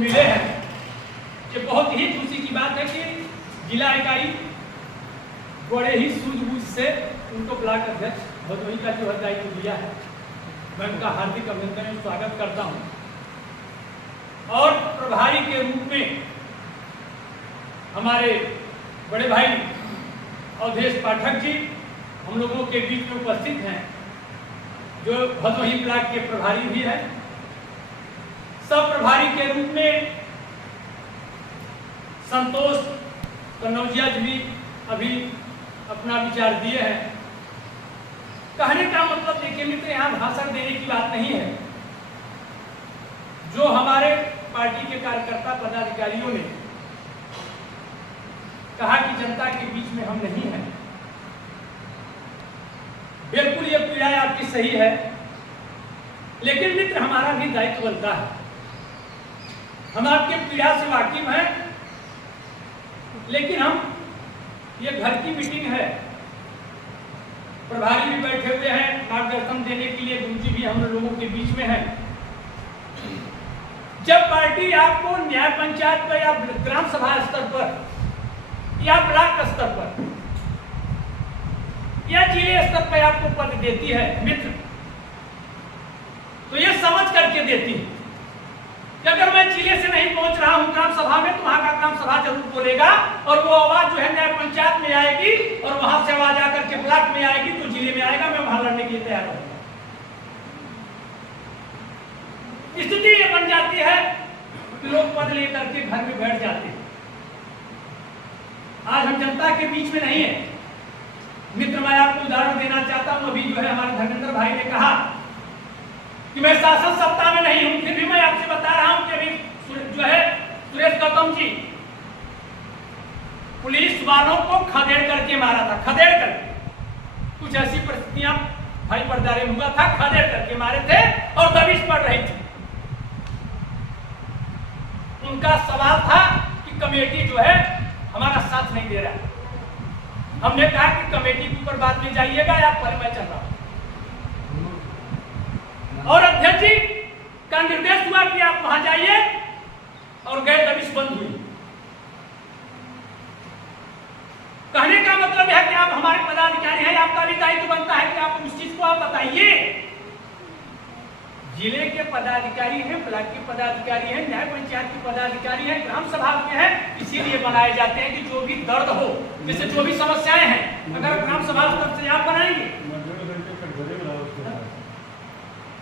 मिले हैं। ये बहुत ही खुशी की बात है कि जिला इकाई बड़े ही सूझबूझ से उनको ब्लॉक अध्यक्ष भदोही का जो दायित्व दिया है, मैं उनका हार्दिक अभिनंदन और स्वागत करता हूं। और प्रभारी के रूप में हमारे बड़े भाई अवधेश पाठक जी हम लोगों के बीच में उपस्थित हैं, जो भदोही ब्लॉक के प्रभारी भी हैं। सब प्रभारी के रूप में संतोष कन्नौजिया जी भी अभी अपना विचार दिए हैं। कहने का मतलब देखिए मित्र, यहाँ भाषण देने की बात नहीं है। जो हमारे पार्टी के कार्यकर्ता पदाधिकारियों ने कहा कि जनता के बीच में हम नहीं हैं, बिल्कुल ये पीड़ा आपकी सही है, लेकिन मित्र हमारा भी दायित्व बनता है। हम आपके पीड़ा से वाकिफ हैं, लेकिन हम ये घर की मीटिंग है, प्रभारी भी बैठे हुए हैं मार्गदर्शन देने के लिए, गुरुजी भी हम लोगों के बीच में है। जब पार्टी आपको न्याय पंचायत पर या ग्राम सभा स्तर पर या ब्लॉक स्तर पर या जिले स्तर पर आपको पद देती है मित्र, तो ये समझ करके देती है कि अगर मैं जिले से नहीं पहुंच रहा हूं ग्राम सभा में, तो वहां का ग्राम सभा जरूर बोलेगा और वो आवाज जो है न्याय पंचायत में आएगी और वहां से आवाज आकर के ब्लॉक में आएगी तो जिले में आएगा, मैं वहां लड़ने के लिए तैयार हूं। स्थिति ये बन जाती है कि लोग पद लेकर के घर में बैठ जाते हैं। आज हम जनता के बीच में नहीं है मित्र। मैं आपको उदाहरण देना चाहता हूं। अभी जो है हमारे धर्मेंद्र भाई ने कहा कि मैं शासन सत्ता में नहीं हूं, फिर भी मैं आपसे बता रहा हूं कि अभी जो है सुरेश गौतम जी पुलिस वालों को खदेड़ करके मारा था, खदेड़ करके। कुछ ऐसी परिस्थितियां भाई पर्दारे में हुआ था, खदेड़ करके मारे थे और दबिश पड़ रही थी। उनका सवाल था कि कमेटी जो है हमारा साथ नहीं दे रहा। हमने कहा कि कमेटी के ऊपर बाद में जाइएगा, या पर मैं चल रहा हूं। और अध्यक्ष जी का निर्देश हुआ कि आप वहां जाइए, और गए, दबिश बंद हुई। कहने का मतलब है कि आप हमारे पदाधिकारी हैं, आपका भी दायित्व बनता है कि आप उस चीज को आप बताइए। जिले के पदाधिकारी हैं, ब्लॉक के पदाधिकारी हैं, न्याय पंचायत के पदाधिकारी हैं, ग्राम सभा के हैं, इसीलिए बनाए जाते हैं कि जो भी दर्द हो, जैसे जो भी समस्याएं हैं, अगर ग्राम सभा स्तर से आप बनाएंगे,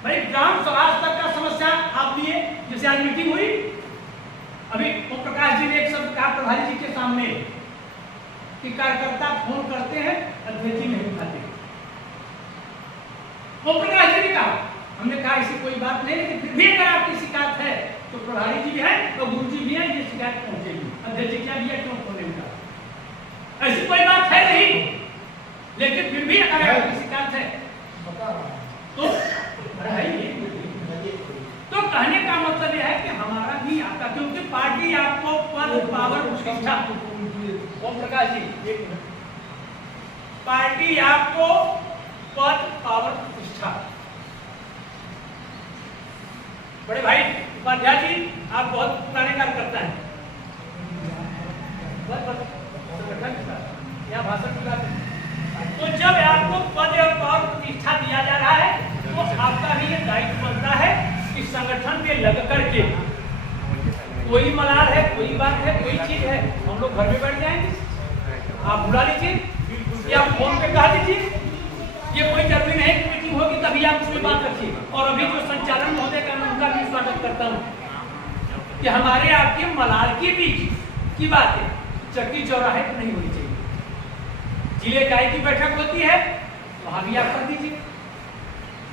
भाई ग्राम सभा स्तर का समस्या आप लिए, जैसे आज मीटिंग हुई, अभी ओम प्रकाश जी ने एक शब्द कहा प्रभारी जी के सामने कि कार्यकर्ता फोन करते हैं, अध्यक्ष जी नहीं उठाते। ओम प्रकाश जी ने कहा, हमने कहा ऐसी कोई बात नहीं, लेकिन फिर भी अगर आपकी शिकायत है तो प्रभारी जी भी है तो गुरु जी भी है, ये शिकायत पहुंचेगी। अध्यक्ष जी क्या भी है, क्यों फोन नहीं उठा? ऐसी कोई बात है नहीं, लेकिन फिर भी अगर आपकी शिकायत है तो तो कहने का मतलब यह है कि हमारा भी आपका, क्योंकि पार्टी आपको पद पावर प्रतिष्ठा, ओम प्रकाश जी एक मिनट, पार्टी आपको पद पावर प्रतिष्ठा, बड़े भाई उपाध्याय जी आप बहुत पुराने कार्यकर्ता हैं, यहाँ भाषण तो जब आपको पद और पावर प्रतिष्ठा दिया जा रहा है तो आपका भी ये दायित्व बनता है कि संगठन के लग करके कोई मलाल है, कोई बात है, कोई चीज है, हम लोग घर में बैठ जाएंगे, आप बुला लीजिए या फोन पे कह दीजिए। ये कोई जरूरी नहीं कि मीटिंग होगी तभी आप उसमें बात रखिए। और अभी जो संचालन महोदय का मैं उनका भी स्वागत करता हूँ कि हमारे आपके मलाल के बीच की बात है, चक्की चौराहे पर नहीं होनी चाहिए। जिले इकाई की बैठक होती है वहां भी आप कर दीजिए,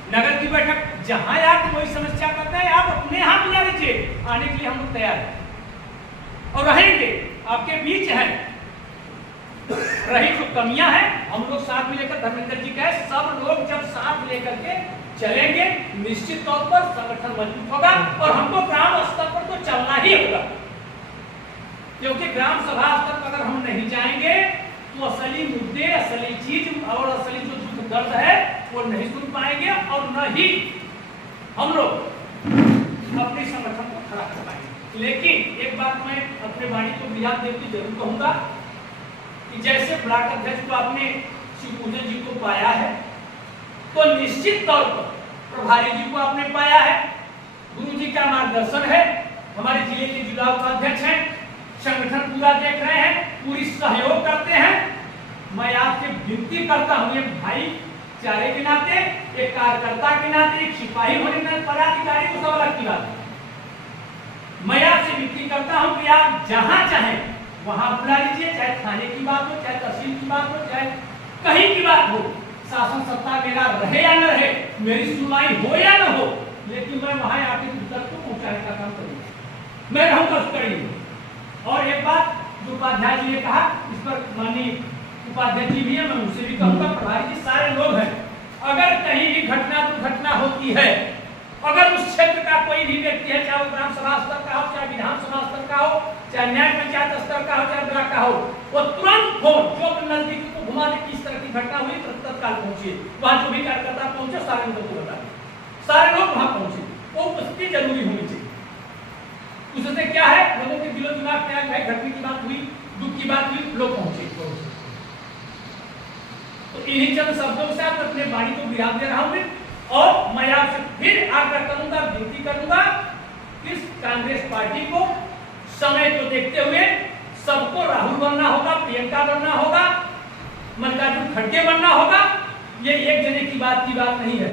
नगर की बैठक जहां आप कोई समस्या करते हैं आप अपने यहाँ बुला लीजिए, आने के लिए हम लोग तैयार हैं और रहेंगे, आपके बीच हैं। रही जो कमियां हैं हम लोग साथ में लेकर, धर्मेंद्र जी का सब लोग जब साथ लेकर के चलेंगे निश्चित तौर पर संगठन मजबूत होगा और हमको ग्राम स्तर पर तो चलना ही होगा, क्योंकि ग्राम सभा स्तर पर अगर हम नहीं जाएंगे तो असली मुद्दे, असली चीज और असली जो दुख दर्द है वो नहीं सुन पाएंगे और न ही हम लोग अपने संगठन को खड़ा कर पाएंगे। लेकिन एक बात मैं अपने वाणी को बिहार देव की जरूर कहूंगा कि जैसे ब्लॉक अध्यक्ष को आपने शिवपूजन जी को पाया है, तो निश्चित तौर पर प्रभारी जी को आपने पाया है, गुरु जी का मार्गदर्शन है, हमारे जिले के जिला उपाध्यक्ष हैं, संगठन पूरा देख रहे हैं, पूरी सहयोग करते हैं। मैं आपसे विनती करता हूँ, एक भाईचारे के नाते, एक कार्यकर्ता के नाते, एक सिपाही होने के नाते, पदाधिकारी को सब अलग की बात है। मैं आपसे विनती करता हूँ कि आप जहां चाहें वहां बुला लीजिए, चाहे थाने की बात हो, चाहे तहसील की बात हो, चाहे कहीं की बात हो, शासन सत्ता मेरा रहे या न रहे, मेरी सुनवाई हो या न हो, लेकिन मैं वहां आके तक को पहुंचाने का काम करूंगा, मैं रहूंगा उस कड़ी में। और एक बात जो उपाध्याय जी ने कहा, इस पर माननीय उपाध्यक्ष जी भी है, मैं उनसे भी कहूंगा, प्रभारी जी सारे लोग हैं, अगर कहीं भी घटना दुर्घटना होती है, अगर उस क्षेत्र का कोई भी व्यक्ति है, चाहे वो ग्राम सभा स्तर का हो, चाहे विधानसभा स्तर का हो, चाहे न्याय पंचायत स्तर का हो, चाहे ब्लॉक का हो, वो तुरंत फोन जो नजदीक को घुमा दे, किस तरह की घटना हुई, तत्काल पहुंचे, वहां जो भी कार्यकर्ता पहुंचे सारे लोगों को बता, सारे लोग वहां पहुंचे, वो उपस्थिति जरूरी होनी चाहिए। उससे क्या है, लोगों के दिलो दिमाग में भाई घटना की बात हुई, दुख की बात हुई, लोग पहुंचे। तो इन्हीं चंद शब्दों से आप अपने वाणी को विराम दे रहा हूं और मैं आपसे फिर आग्रह करूंगा, विनती करूंगा, इस कांग्रेस पार्टी को समय को देखते हुए सबको राहुल बनना होगा, प्रियंका बनना होगा, मल्लिकार्जुन खड़गे बनना होगा। ये एक जने की बात नहीं है।